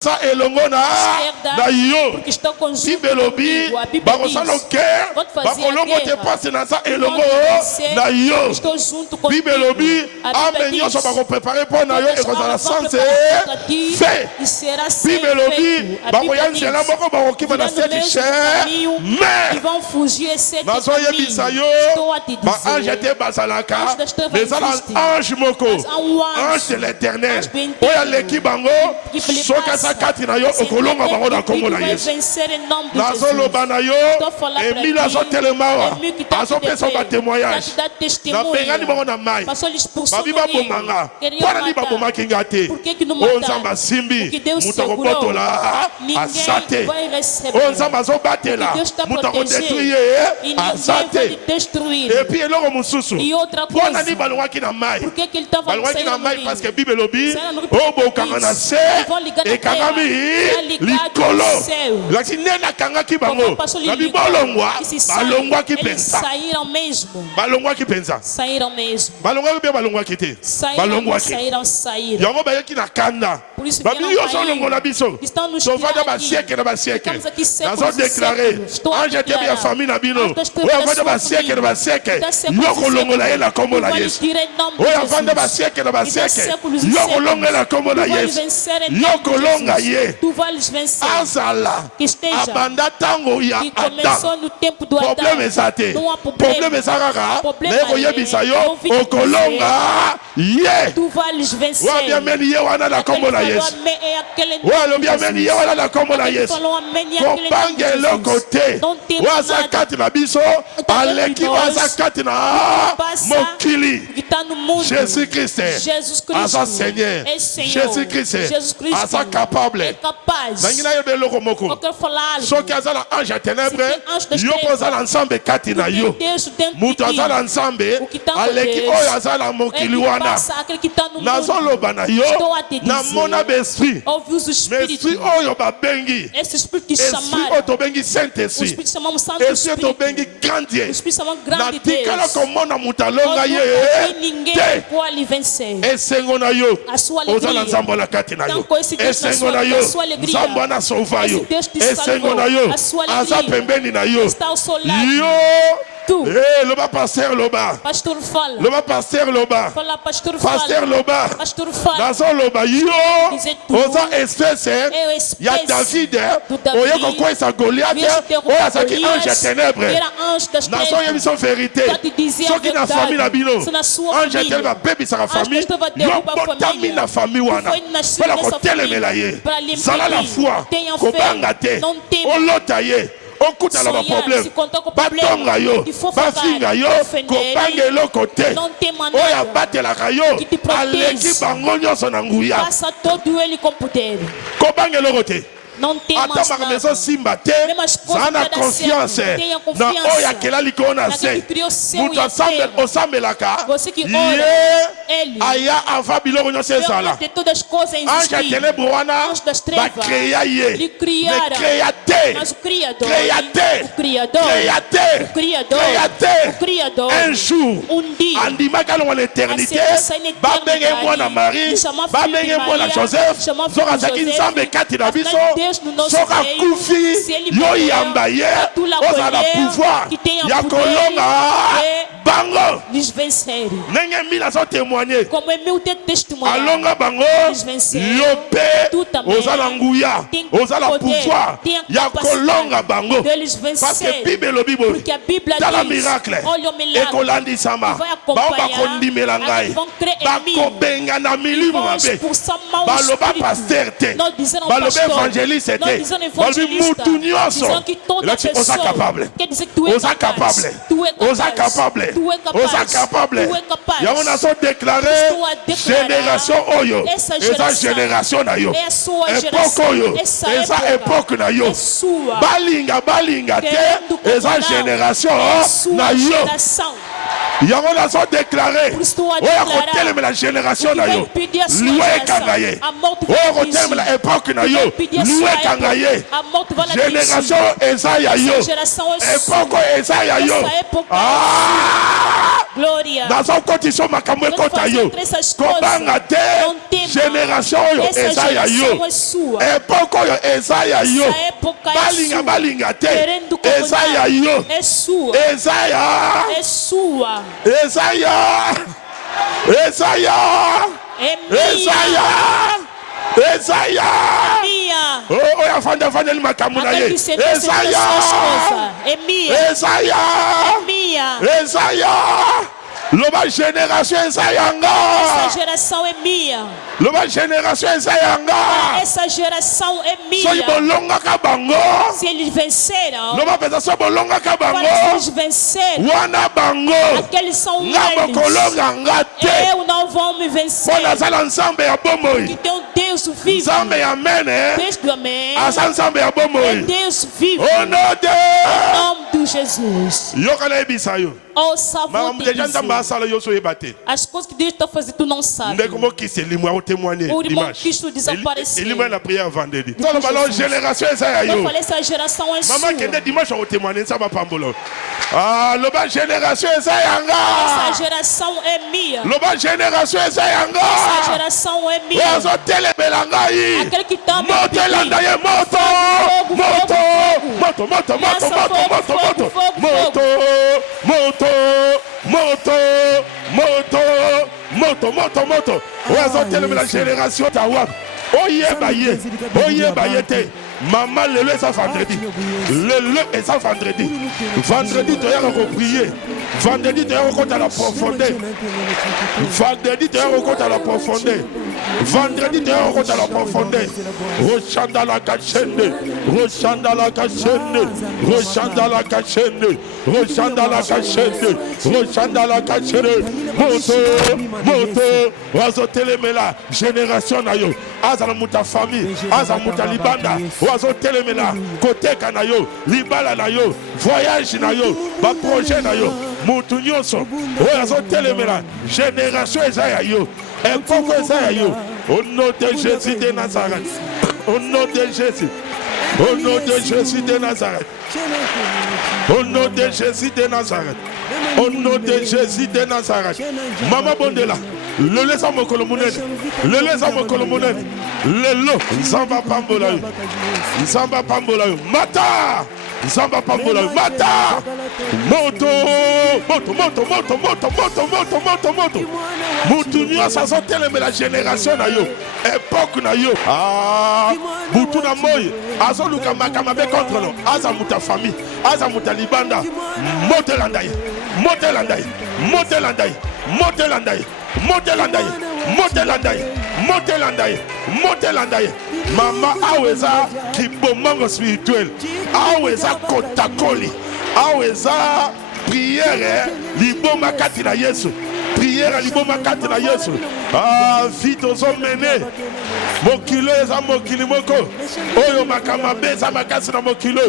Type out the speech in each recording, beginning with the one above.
Ça elongo na yo bibelobi bakosala cœur bakolongo te passe na ça elongo na yo bibelobi ame nyonso bakopréparer mpo na yo ekozala sanse fait bibelobi bakoya nzela moko bakokima na seti cher mais nazoyebisa yo baange te bazalaka ezala ange moko ange de l'éternel oyo aleki bango soki kati na yo okolonga bango na kombo na Yesu nazoloba na yo Emile azotelema azopesa ba témoignage na bengani bango na mai babi babomanga mpona ni babomaki nga te oyo nzambe asimbi moto akobotola aza te oyo nzambe azobatela moto akodetruire aza te epuis eloko mosusu mpona ni balongwaki na mai balongwaki na mai parce que bible elobi oyo bokanga na se ekanga likolo laki nene akangaki bango na bibolongwa balongwaki penza balongwaki penza balongwaki mpe balongwaki te balongwaki yango bayeki na kanda babi nyonso olongola biso tovanda basieke na basieke nazodeklare ange te ya famille na bino oyo avanda basieke na basieke yo kolongola ye na kombo na Yesu oyo avanda basieke na basieke yo kolongola na kombo na Yesu yo kolonga ye azala abanda tango ya Adam problème eza te problème eza kaka naye koyebisa yo okolonga ye oyo ameni ye wana na kombo na Yesu oyo alobi ameni ye wana na kombo na Yesu kobanga eloko te oyo aza kati na biso aleki oyo aza kati na mokili Jésus Christ aza Seigneur Jésus Christ aza capable nangina yo beloko moko soki aza na ange ya ténèbre yo koza na nzambe kati na yo moto aza na nzambe aleki oyo aza na mokili wana nazoloba na yo namona baesprit esprit oyo babengi esprit oyo tobengi saint esprit esprit oyo tobengi grandier natikala komona moto alonga ye te esengo na yo oza na nzambe na kati na yo esengo na yo nzambe wana sauva yo esengo na yo aza pembeni na yo yo eh, loba pasteur loba loba pasteur loba pasteur loba nazo loba yo oza espèce ya David oyo kokwesa Goliath oyo azaki ange ya ténèbre nazo yebiso vérité soki na famille na bino ange tel babebisaka famille yo botami na famille wana mpona kotelemela ye zala la foi kobanga te olota ye okutala baproblème batonga yo bafinga yo kobanga eloko te oyo abatelaka yo aleki bango nyonso na nguya kobanga eloko te ata makambo simba te zala na confiance na oyo akela likolo na se moto osambelaka ye aya ava biloko nyonso ezala ange ya ténèbre wana bakreya ye me kreya te un jour andimaki alongwa na éternité babenge mwana Marie babenge mwana Joseph soki azalaki nzambe kati na biso soki akufi yo yamba ye ozala na pouvoir ya kolonga bango ndenge mila azotémoigne alonga bango yo mpe oza na nguya oza na pouvoir ya kolonga bango parce que bible elobi boye tala miracle ekolandisama bao bakondimela ngai bakobenga na milimo mabe baloba paster te baloba évangéliste te balobi mutu nyonso elati oza capable oza capable oza capable oza capable yango nazo déclaré génération oyo eza génération na yo époque oyo eza époque na yo balinga te eza génération na yo yango nazo déclaré oyo akotelemela génération na yo liwa ekanga ye oyo akotelemela époque na yo liwa ekanga ye génération eza ya yo époque eza ya yo Dans un condition makambo ekota yo. Kobanga te génération yo eza ya yo. Époque yo eza ya yo. Balinga te eza ya yo. Esaya. Oh, ya fanda ni makambo na ye. Esaya. Loba génération Esayanga. Essa geração é minha. Loba génération Esayanga. Essa geração é minha. Soy bolonga kabango. Se eles venceram. Loba pesa so bolonga kabango. Se eles venceram. Wana bango. Aqueles são eles. Ngabokolonga ngate. Eu não vou me vencer. Pona sala nsambe ya bomoi. Que tem um Deus vivo. Nsambe ya mene. Deus do amém. Asa nsambe ya bomoi. É Deus vivo. Oh no de. Em nome de Jesus. Yokana ebisayo. Ouça a voz de Deus. As coisas que Deus está fazendo, tu não sabe. O irmão Cristo desapareceu. Eu falei, essa geração é sua. Essa geração é minha. Essa geração é minha. Aquele que está moto. La génération Tawab. Oye bayete. Maman le ça vendredi. Le et ça vendredi. Vendredi tu as prier. Vendredi tu as à la profondeur. Vendredi tu as à la profondeur. Vendredi tu as à la profondeur. Rochanda la kachende. Rochanda la kachende. Rochanda la kachende. Rochanda la kachende. Rochanda la kachende. Moto. Oiseau télémela. Génération na yo. Azala muta famille. Azala muta libanda. Oiseau télémela. Côté kanayo. Libala na yo. Voyage na yo. Ba projet na yo. Mutu nyonso. Oiseau télémela. Génération ezaya yo. Époque ezaya yo. Au nom de Jésus de Nazareth. Au nom de Jésus. Au nom de Jésus de Nazareth. Au nom de Jésus de Nazareth. Au nom de Jésus de Nazareth. Maman Bondela. Le laisse à mon colombonen. Le laisse à mon colombonen. Le lo. Zamba Pambola. Zamba Pambola. Mata. Zamba Pambola. Mata. Moto. Moutounio, ça sont tellement la génération na yo. Époque na yo. Ah. Moutou na moy. Azo luka makamabe contre nous. Aza muta famille. Aza muta libanda. Motelandaye. Motelandaye. Motelandaye. Motelandaye. Motelandaye. Motelandaye. Motelandaye. Motelandaye. Mama aweza kibomango spirituel. Aweza kotakoli. Aweza prière liboma kati na Yesu. Prière liboma kati na Yesu. Ah, vite aux hommes menés. Mokilo eza mokili moko. Oyo makamabe eza makasi na mokilo.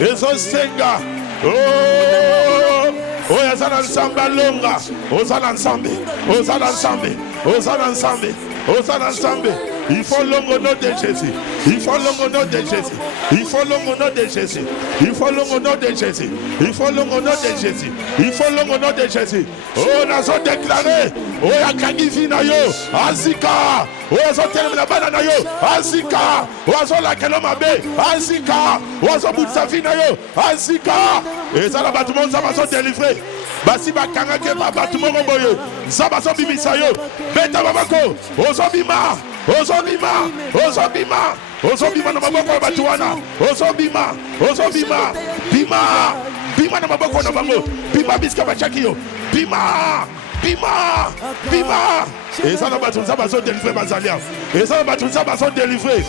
Ezo senga. Oh. Oya zana ensemble longa. Ozana ensemble. Ozana ensemble. Ozana ensemble. Ozana ensemble. Il faut l'homme au nom de Jésus. Il faut l'homme au nom de Jésus. Il faut l'homme au nom de Jésus. Il faut l'homme au nom de Jésus. Il faut l'homme au nom de Jésus. Il faut l'homme au nom de Jésus. Oh, on a déclaré. Oh, ya kangifi na yo. Azika. Oh, ya zotel la banana yo. Azika. Oh, ya la keloma be. Azika. Oh, ya butsafi na yo. Azika. Et ça, la bâtiment, ça va se délivrer. Basi bakanga ke ba bâtiment boyo. Ça va se bimisa yo. Beta babako. Ozobima. Ozobima, Ozobima, Ozobima na maboko ya batu wana. Ozobima, Ozobima, Bima, Bima na maboko na bango. Bima biska bachaki yo. Bima, Bima, Bima. Et ça na batu ça va se délivrer bazalia. Et ça na batu ça va se délivrer.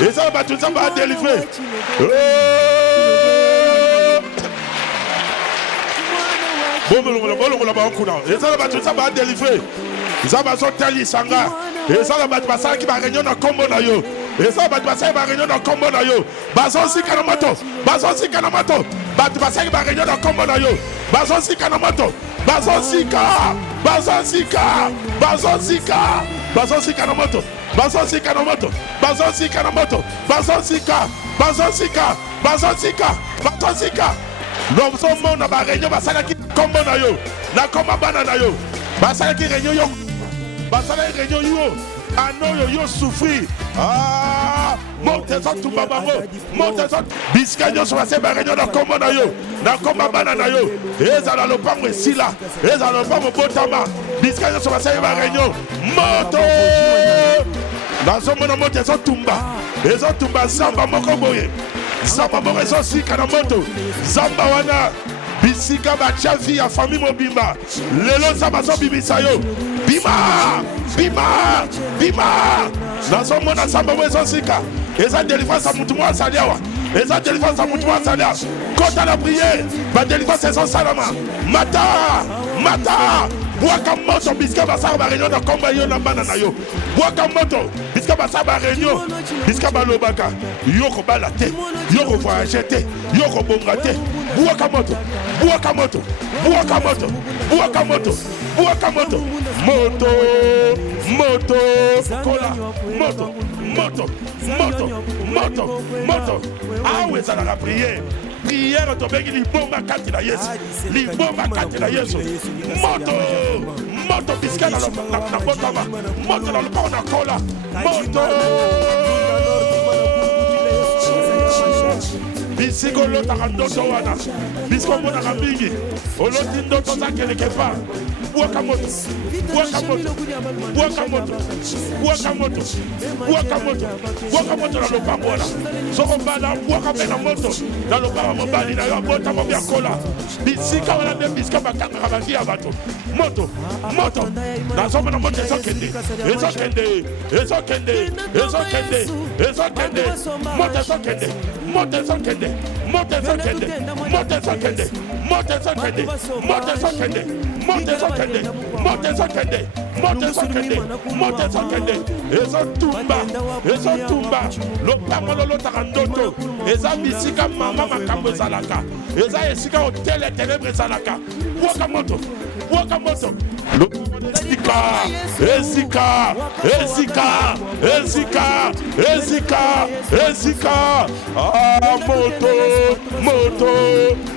Et ça na batu ça va délivrer. Et ça na batu ça va délivrer. Ça va se talisanga. Et ça, la bâtiment qui va réunion dans combo na yo. Et ça, la bâtiment va réunion dans combo na yo. Bazon si kanamato. Bazon si kanamato. Bâtiment qui va réunion dans combo na yo. Bazon si kanamato. Bazon si ka. Bazon si ka. Bazon si ka. Bazon si kanamato. Bazon si kanamato. Bazon si kanamato. Bazon si ka. Bazon si ka. Bazon si ka. Bazon si ka. L'homme son monde na ba réunion ba sala ki kombo na yo na koma bana na yo basala ki réunion yo basala réunion yo ano yo souffrir monte tumba bango monte biskanyo so base ba réunion na kombo na yo na koma bana na yo ezala lopango esila ezala lopango botama biskanyo so base ba réunion moto nazomona moto ezotumba zamba moko boye zamba moko ezosika na moto zamba wana bisika batia vi ya famille mobimba lelo zamba zobimisa yo bima nazomona zamba moko ezosika eza délivrance ya mutu moko asali awa eza délivrance ya mutu moko asali awa kota na priere badélivrance ezosalama mata bwaka moto bisika basala baréunion na komba yo na bana na yo bwaka moto bisika basala baréunion bisika balobaka yo kobala te yo kovoyage te yo kobonga te bwaka moto kola moto awe ezalaka priere prière tobengi libomba kati na Yesu moto bisika na botama moto na lopao na kola moto bisika olotaka ndoto wana bisika omonaka mingi oloti ndoto za keleke pa bwaka moto na lopango wana soko bala bwaka mpe na moto na lopango mobali na yo abotama bya kola bisika wana nde bisika bakangaka baki ya bato moto nazomona moto ezokende ezotumba lopango lolotaka ndoto eza bisika mama makambo ezalaka eza esika hotele ténèbre ezalaka bwaka moto Ezika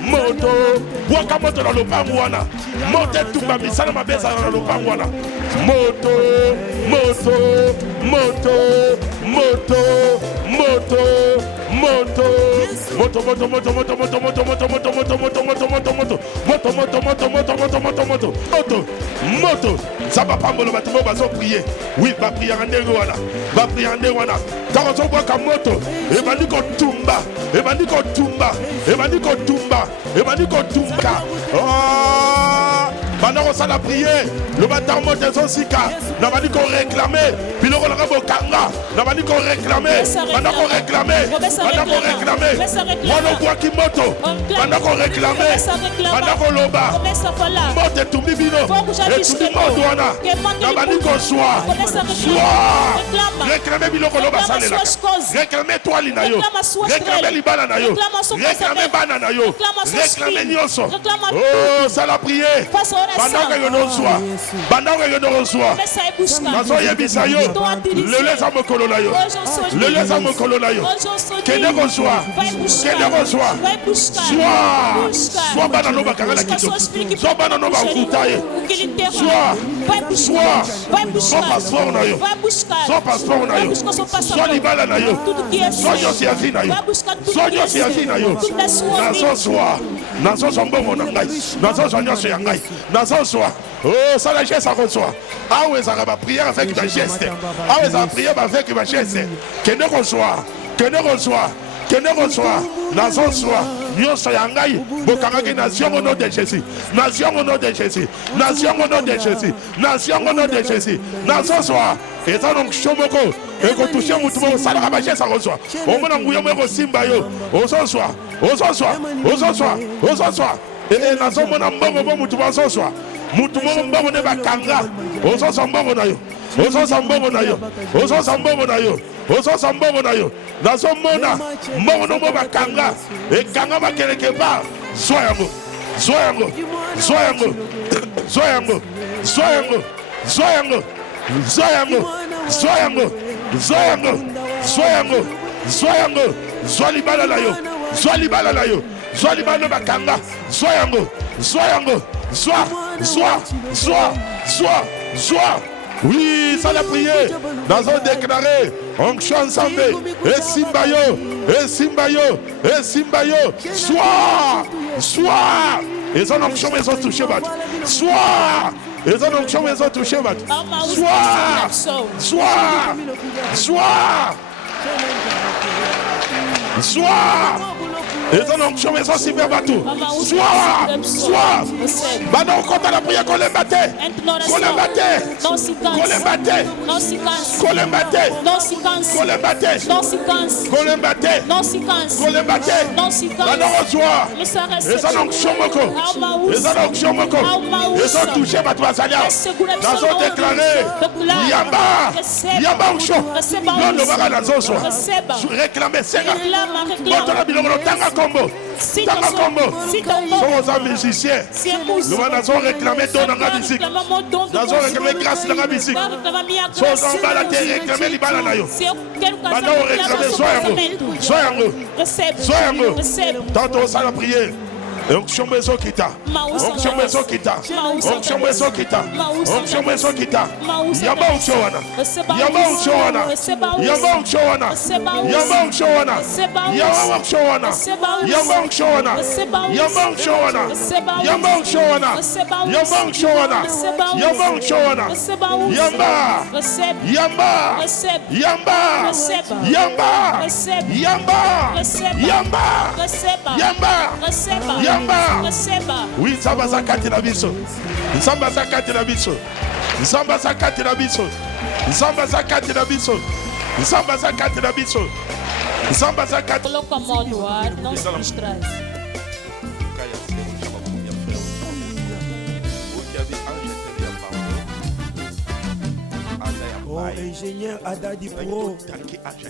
moto bwaka moto na lopango wana moto etumba misala mabeza na lopango wana moto ça va pas me le battre bazo prier oui va prier en ndenge wana tant on voit comme moto et bandi ko tumba pendant qu'on s'en a prié, le matin on monte son sika, on va dire qu'on réclamait, puis le rôle de Kanga, on va dire qu'on réclamait, pendant qu'on réclamait, on voit qui moto, pendant qu'on réclamait, pendant qu'on loba, mote tout bibino, et tout le monde on va dire qu'on soit, réclamez bilo qu'on loba salela, réclamez toi linayo, réclamez libana nayo, réclamez banana yo, réclamez nyoso, oh ça l'a prié. Pendant que nous reçoit, yebisa yo, le lesa mokolo na yo, kende reçoit, soit banano bakanga la kito, soit banano bakutaye, soit passeport na yo, soit libala na yo, soit yosi yafi na yo, naso sombongo na ngai, naso sonyoso ya ngai. Oh, ça la geste à reçoit. Ah oui, ça va prier avec ma geste. Ah oui, ça va prier avec ma geste. Que ne reçoit. Nation soit. Nyoso ya ngai. Bokangaki nation au nom de Jésus. Nation au nom de Jésus. Nation soit. Et ça donc chomoko. Et que toucher mon tout ça la geste à reçoit. Au moment où on simba yo. Au soir. Et nazo mona mbongo bo mutu ba soswa mutu mo mbongo ne bakanga ozo sambongo na yo nazo mona mbongo no bo bakanga e kanga ba keleke ba soyango Zwalibala na yo bakanga, soyango, Sois. Oui, ça l'a prié. Nous avons déclaré. Onction ensemble. Et Simbayo. Sois. Et son onction, ils ont touché. Sois. Et son onction, ils ont touché. Sois. Et son onction, ils ont super battu. Sois. Maintenant, on compte à la prière qu'on les battait. Maintenant, on soit. Et son onction, ils ont touché battu à Salia. Nous avons déclaré. Yamba onction. Non, nous allons dans son réclamer. Tanga combo. Si sommes musiciens. Nous allons réclamer don dans la musique. Nous allons réclamer grâce dans la musique. Nous allons réclamer les bananes. Maintenant, on réclame soyons. Tantôt, ça la prière. Onction maison kita. Yamba onction wana. Oui, ça va s'accater la biso. Oh, ingénieur Adadi Pro.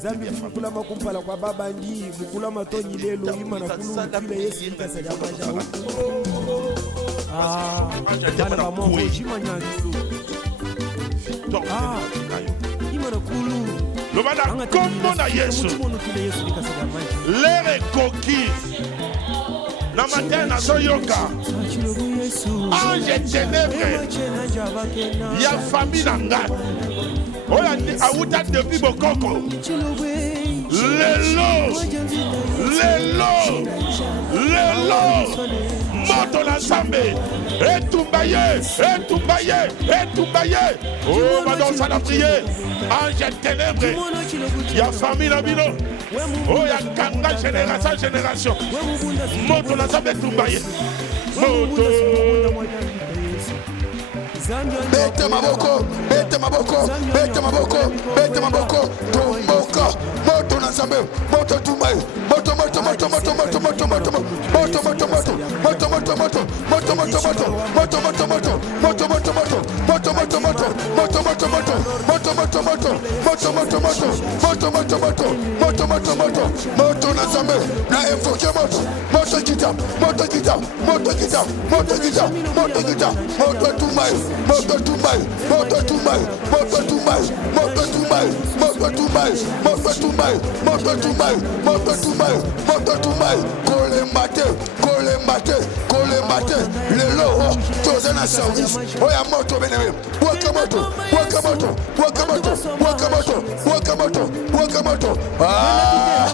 Zambi mukula makumpala kwa babandi, mukula matoni lelo imana kulu kile Yesu nkasa jamaja. Ah, bana mo jimanya lulu. Ah, imana kulu. Le bana kombo na Yesu. Lere koki. Na matin na soyoka. Ange ténèbre. Ya famille nanga. Oya auta depuis bokoko. Lelo. Moto na sambe. Etumbaye. Oh, madame, ça l'a prié. Ange ténèbre. Ya famille na bino. Oh, ya kanga génération. Moto na sambe etumbaye. Moto. Bete maboko, tomboka, moto na sambe, moto tumai, moto, moto na sambe, na invoque moto kita, moto tumai. Kolembate, lelo, tozana service. Oya moto beneme. Wakamoto. Ah,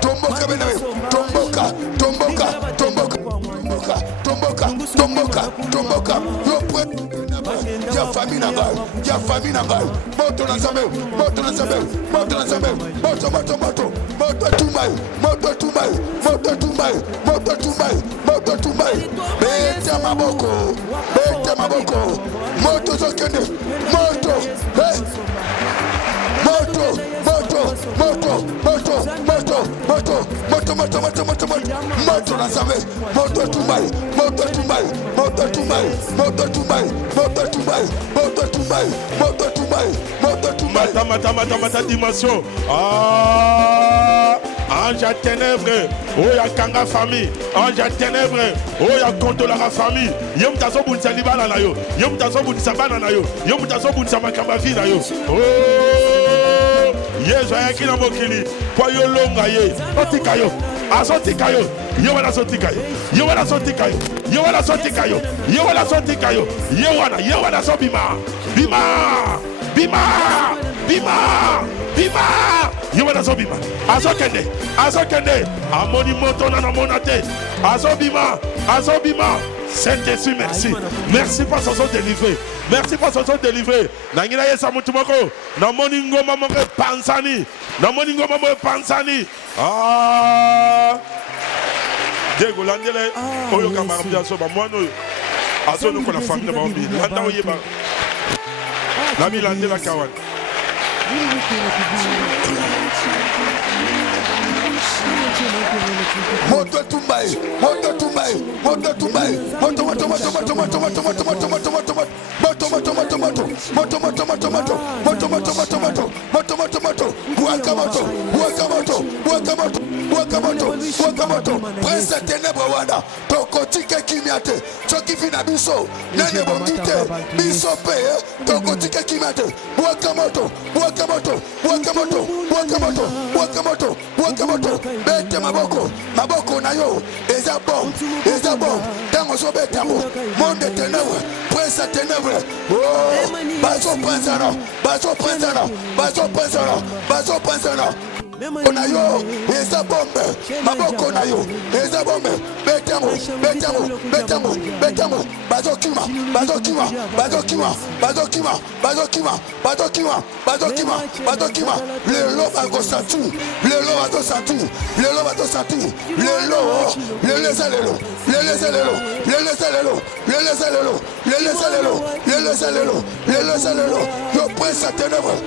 tomboka beneme. Tomboka. Ya famille na ngai. Moto na sambe. Moto tumai. Bete maboko. Moto zokende. Moto na sambe. Moto tumai. Mata dimension. Ah, ange à ténèbres, oh ya kanga famille, ange à ténèbres, oh ya contola la famille. Yom tazo bunsa libana na yo, yom tazo bunsa bana na yo, yom tazo bunsa makamba fi na yo. Oh, Yesu ya kina mokili, kwa yo longa ye, otika yo. Azotikayo. Yewana Zotikayo. Yewana Zotikayo. Yewana Zotikayo. Yewana Zotikayo. Yewana Zobima. Bima. Bima. Bima. Bima. Yewana Zobima. Azokende. Amoni moto na monate. Azobima. Saint-Esprit, merci. Merci pour son délivré. Merci pour son délivré. Nangina yesa mutumoko. Na moningo mamo pansani. Na moningo mamo pansani. Ah. Diego landele. Oyo kamara so ba mono. Azo no kona famille ba ombi. Landa oyeba. Na mi landela kawan. Moto tumbai. Wakamoto. Prince ténèbres wanda. Tokotike kimiate. Choki biso. Nene bongite. Biso pe. Tokotike kimiate. Wakamoto. Bete maboko na yo. Eza bon. Tango so bete mo. Monde ténèbres. Prince ténèbres. Oh. Baso pensana. Onayo, eza bombe, maboko nayo, eza bombe, betamo, bazokima, lelo bagosatu, yo prince ténèbres,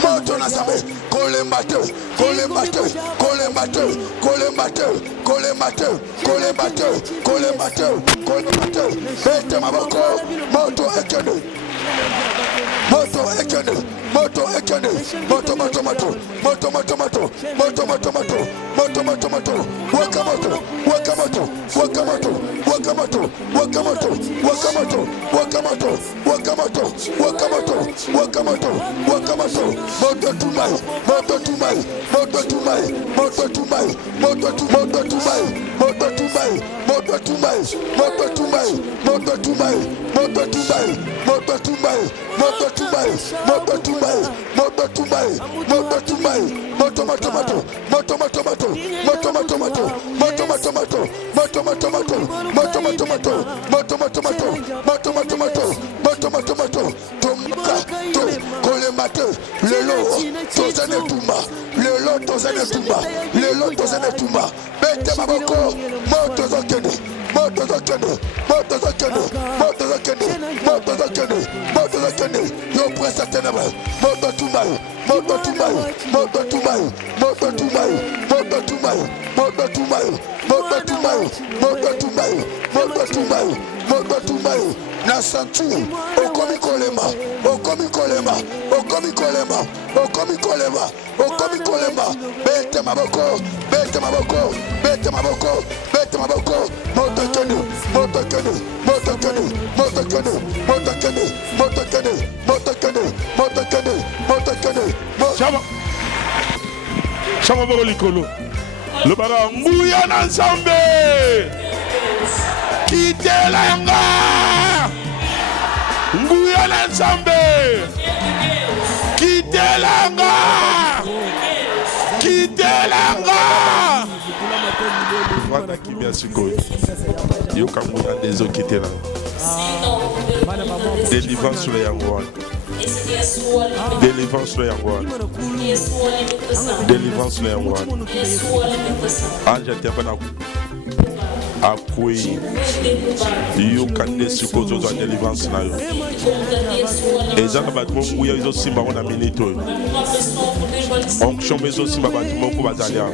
moto, na sabe, colembate, bete maboko, moto ekene, yo presse ténèbres, na santu, okomi kolema, bete maboko, moto Chama bolo likolo. Le bara nguya na nzambe. Kitelanga. Nguya na nzambe. Kitelanga. Wana kimia sikoyo. Yo kamuya dezo kitela. Délivrance sur les yangois. Délivrance sur les yangois. Délivrance sur les yangois. Anja tebana akui. Yo kande sikozo za délivrance na yo. Ezana batmo kuya izo simba ona minito. Onction bezo simba batmo ko bazalia.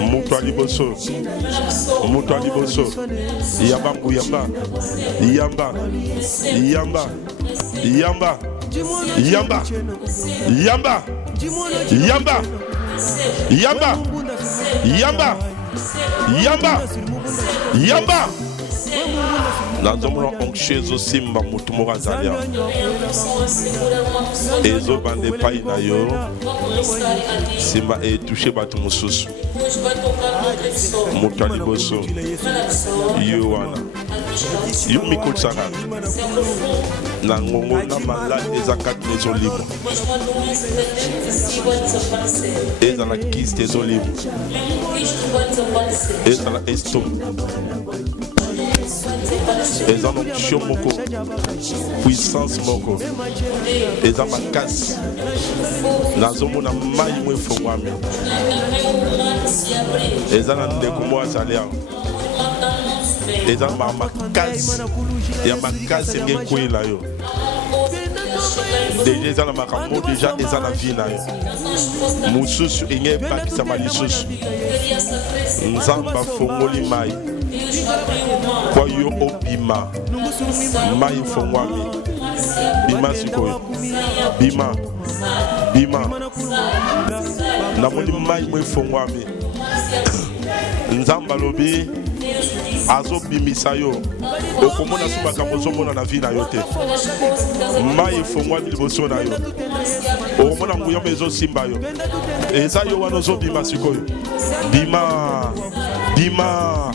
Muto aliboso. nazomona onction ezosimba motu moko azali awa ezobanda epai na yo simba etouche bato mosusu moto ya liboso yo wana yo mikotisaka na ngongo na malade eza kati na ezolimo eza na kiste ezolimo eza na estom eza na onction moko puissance moko eza makasi nazomona mai mo efongwami eza na ndeko mo azali awa eza makasi ya makasi enge kwela yo deja eza na makambo deja eza na vie na yo mosusu enge ebakisama lisusu nzambe afongoli mai kwa yo obima mai efongwami bima sikoyo bima bima namoni mai mo efongwami nzambe alobi azobimisa yo okomona so makambo ozomona na vie na yo te mai efongwami liboso na yo okomona nguyama ezosimba yo eza yo wana ozobima sikoyo bima bima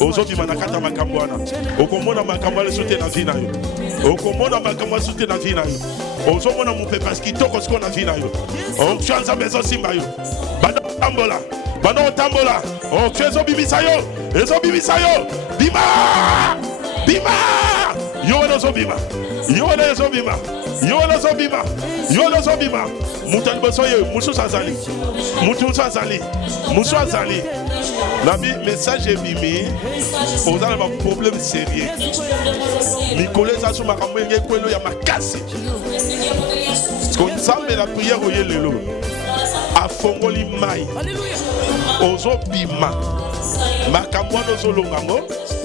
ozobima na kati ya makambo wana okomona makambo aleso te na vie na yo okomona makambo aleso te na vie na yo ozomona mopepas kitoko siko na vie na yo onction nzambe ezosimba yo banda otambola onction ezobimisa yo bima bima yo wana ozobima yo wana ezobima mutu aliboso ye mutu azali nabi message ebimi oza na baproblème sérieux mikolo eza so makambo enge ekwelo ya makasi ko nzambe na priere oye lelo afongoli mai ozobima makambo wana ozolonga ngo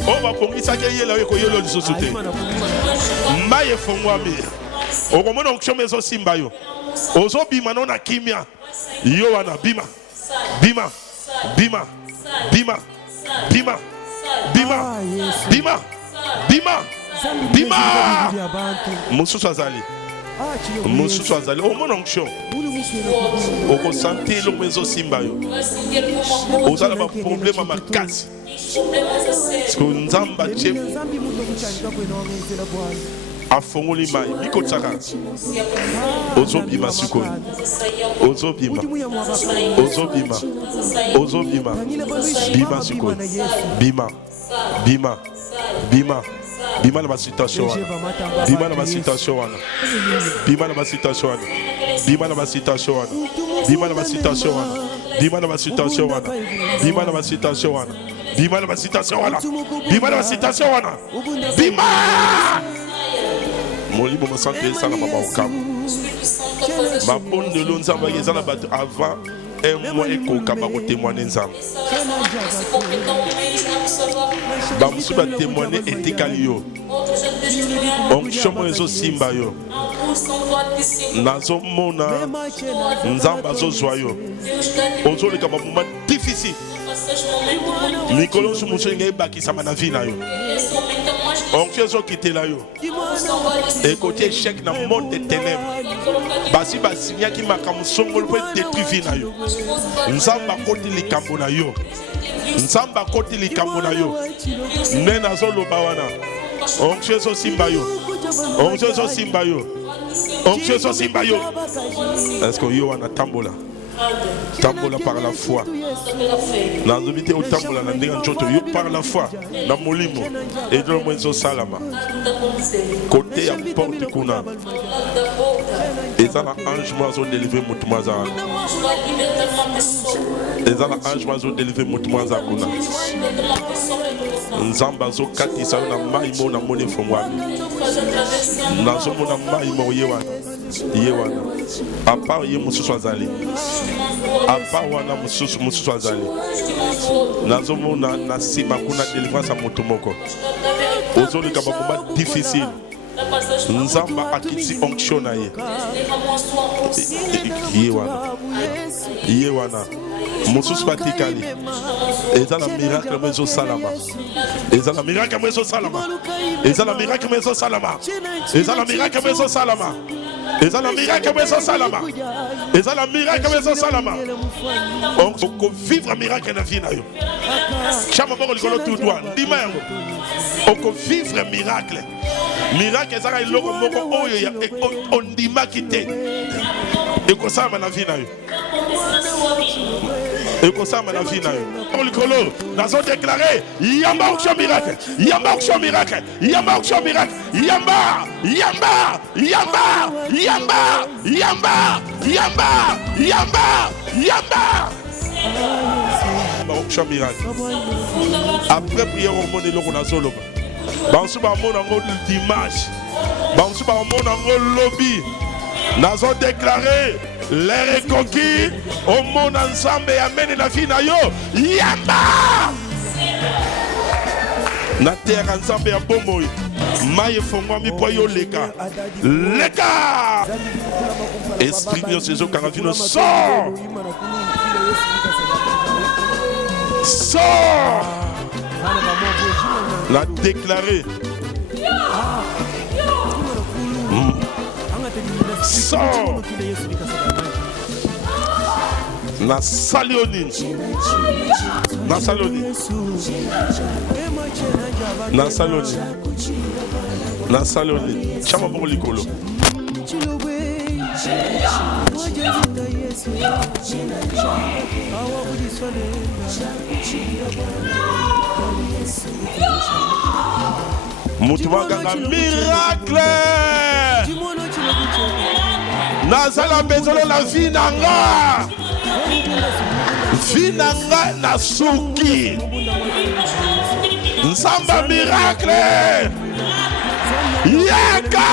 oyo babongisaki eyela oyo ekoyelo lisusu te mai efongwami okomona onction ezosimba yo ozobima no na kimia yo wana bima mosusu azali omona onction okosante elongo ezosimba yo ozala baproblème makasi ko nzamba atie afongoli mai bikotsaka ozobima sikoyo ozobima bima sikoyo bima na basituation wana molimo mosantu esala mabaokamu mabondelo nzambe eza na bato avant un mois ekoka bakotémoine nzambe bamosusu batémoine etikali yo onction mo ezosimba yo nazomona nzambe azozwa yo ozoleka bamoma difficile mikolo nyonso mosu enge ebakisama na vie na yo onction ezokitela yo ekoti échec na monde de ténèbres basi basinyaki makambo songolo mpo edétruit vie na yo nzambe akoti likambo na yo nde nazoloba wana onction ezosimba yo est-ce que yo wana tambola par la foi nazobi te otambola na ndenge nzoto yo par la foi na molimo edolomo ezosalama kote ya porte kuna eza na ange mo azodélivre motu mo aza wana kuna nzambe azokatisa yo na mai mo namoni efongwami nazomona mai mo ye wana apart ye mosusu azali apart wana mosusu azali nazomona na nsima kuna délivrance ya moto moko ozoleka bakomba difficile nzambe akiti onction na ye wana mosusu batikali eza na miracle mezo salama eza na miracle mezo salama eza na miracle mezo salama eza na miracle mezo salama eza na miracle mezo salama eza na miracle mezo salama on ko vivre miracle na vie na yo chama boko likolo tout droit ndima yango on ko vivre miracle ezaka iloko moko oyo ya ondima kite ekosama na vie na yo ekosama na vie na yo likolo nazo déclarer yamba auction miracle yamba auction miracle yamba auction miracle yamba yamba yamba yamba yamba yamba yamba yamba auction miracle après prière au monde eloko nazoloba bansu bamona ngo dimanche bansu bamona ngo lobby nazo déclarer les reconquis au monde ensemble et amène la vie na yo yamba na terre ensemble ya bomoi maye fongwa mi po yo leka esprit de ces kanga vino sort la déclarer sort na salionin na salionin na salionin na salionin chama boko likolo mutu baganga miracle nazala bezolo la vie nanga na suki nsamba miracle yaka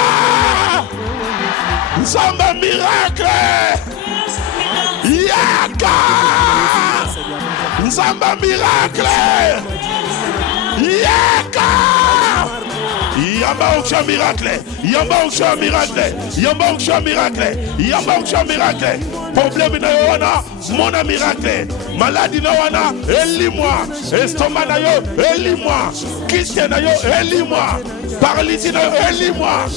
nsamba miracle yaka nsamba miracle yaka yamba auction miracle yamba auction miracle yamba auction miracle yamba auction miracle problème na yo wana mona miracle maladie na wana elimwa estomac na yo elimwa kiste na yo elimwa paralysie na yo elimwa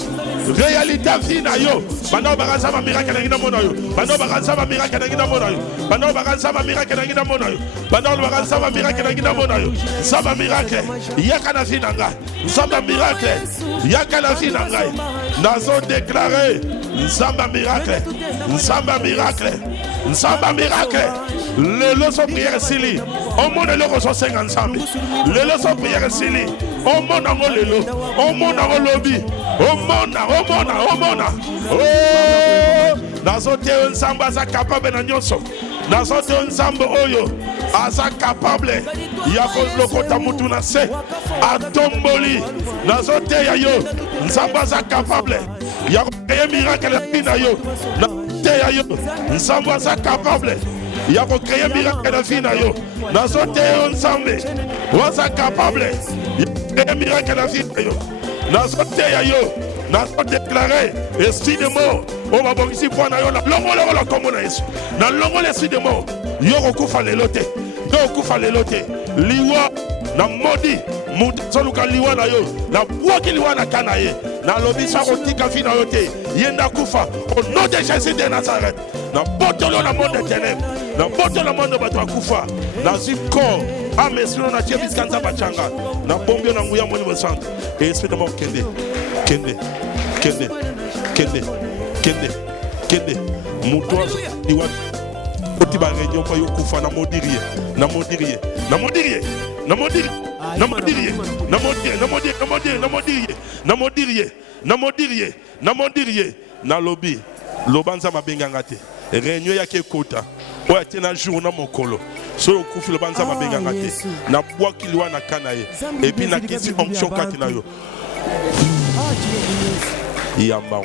réalité vie na yo bana bakanza ba miracle na ngina mona yo bana bakanza ba miracle na ngina mona yo bana bakanza ba miracle na ngina mona yo bana bakanza ba miracle na ngina mona yo saba miracle yaka na vie na ngai saba miracle yaka na vie na ngai nazo déclarer nsamba miracle nsamba miracle nsamba miracle lelo so prière sili omona lelo so senga nsambi lelo so prière sili omona ngo lelo omona ngo lobi omona oh nazo te nsamba za capable na nyoso nazo te nsamba oyo asa capable ya kolokota mutu na se atomboli nazo te ya yo nsamba za capable ya créer miracle na yo na te ya yo nsamba za capable ya créer miracle na vie na yo nazo te ensemble wasa capable ya créer miracle na vie na yo nazo te ya yo nazo déclarer esprit de mort o babongisi po na yo na longo la kombo na Yesu na longo l'esprit de mort yo kokufa lelo te yo kokufa lelo te liwa na modi mutu soluka liwa na yo na bwaki liwa na kana ye na lobi sa kotika vie na yo te yenda kufa au nom de Jésus de Nazareth na botolo na monde ténèbres na botolo na monde bato akufa na ziko amesino na tie biskanza bachanga na bombio na nguya moni centre et esprit de mort kende mutu liwa otiba réunion pa yo kufa na modirie na lobby lobanza mabenganga te réunion yake kota oya tena jour na mokolo so okufi lobanza mabenganga te na bwaki liwa na kana ye et puis na kisi onction kati na yo yamba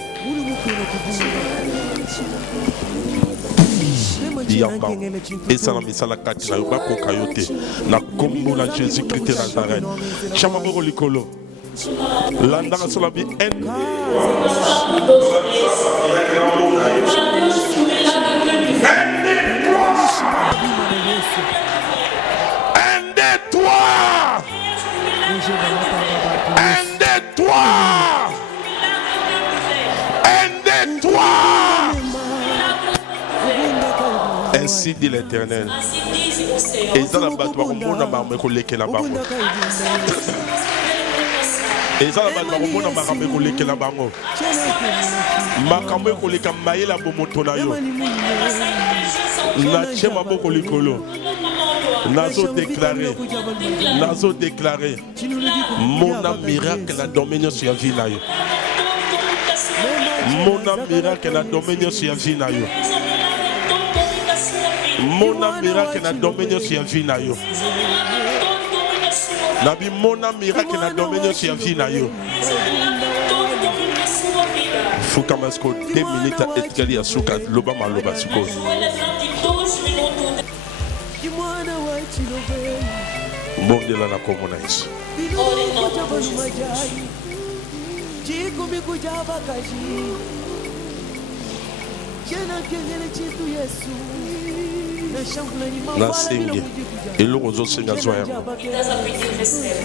yamba esala misala kati na yo bakoka yo te na kombo na Jésus-Christ de Nazareth chama boko likolo landanga sola bi en Aide-toi. Aide-toi. Aide-toi. Ainsi dit l'Éternel. Et ça la battre au monde à me coller la bango. Et ça la battre au monde à me coller la bango. Ma camé coller comme maïla pour mon tonayo. Na chema boko likolo. Nazo déclaré. Mon âme miracle na dominion sur la vie na yo. Mon âme miracle na dominion sur la vie na yo. Mon âme miracle na dominion sur la vie na yo. Nabi mon âme miracle na dominion sur la vie na yo. Fukamasko 2 minutes à escalier à Souka loba maloba suko. Bon de la komona ici. Nasengi eloko zosenga zwa yango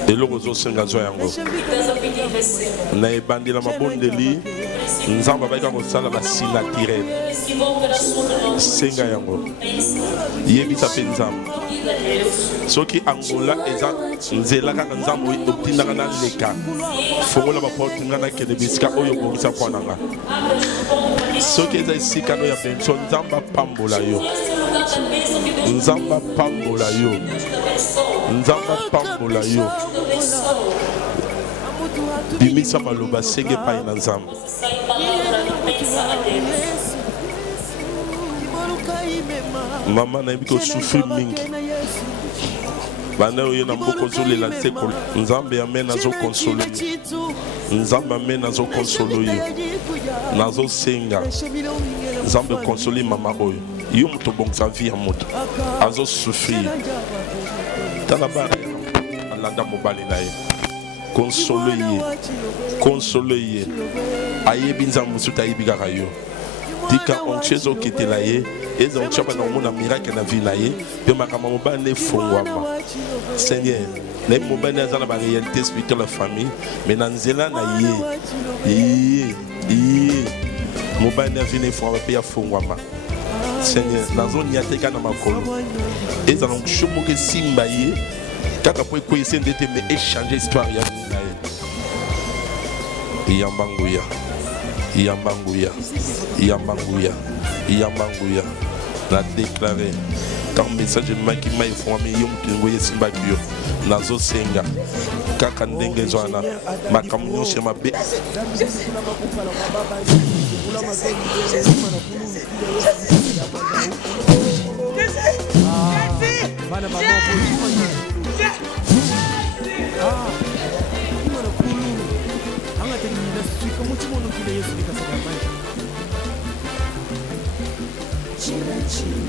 eloko zosenga zwa yango na ebandela mabondeli nzamba bayika kosala basi naturel senga yango yebisa mpe nzamba soki angola eza nzela kaka nzambe otindaka na leka fongola baporte nga nakende bisika oyo obongisa mwana nga soki eza esika no ya benso nzambe apambola yo nzamba pambola yo nzamba pambola yo bimisa maloba senge pai na nzamba mama na yebi kosufri mingi bana oyo na mboko ozolela te nzambe amene azokonsolo yo nzambe amene azokonsolo yo nazosenga nzambe konsoli mama oyo yo moto obongisa vi ya moto azosufrir tala bara alanda mobali na ye konsolo ye ayebi nzambe mosusu ayebi kaka yo tika ontie ezoketela ye eza ontie bana omona miracle na vi na ye mpe makambo mobali efungwama seigneur nayebi mobali aza na baréalité spirituelle ya famille mais na nzela na ye mobali na vi na efungwama mpe yafungwama Seigneur, nazonia te kana makolo. Eza donc chomoke simba ye kaka po ekoyese ndete me échanger histoire ya nae. Yambanguya. Na déclaré car message de maki mai formé yom kingoye simba kyo nazo senga kaka ndenge zwana makamnyo sema be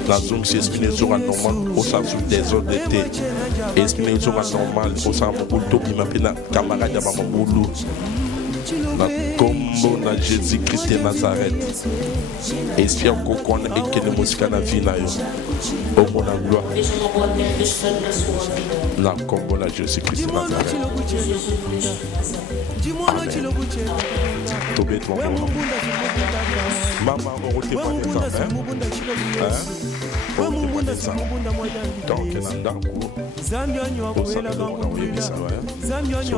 la zone si esprit sera normal au sens des autres d'été esprit sera normal au sens de qui m'appelle camarade à Mamboulou na combo na Jésus-Christ de Nazareth esprit encore et que le musique na vie na yo au mon gloire na combo na Jésus-Christ de Nazareth amen tobé toi maman on témoigne ça donc nanda ko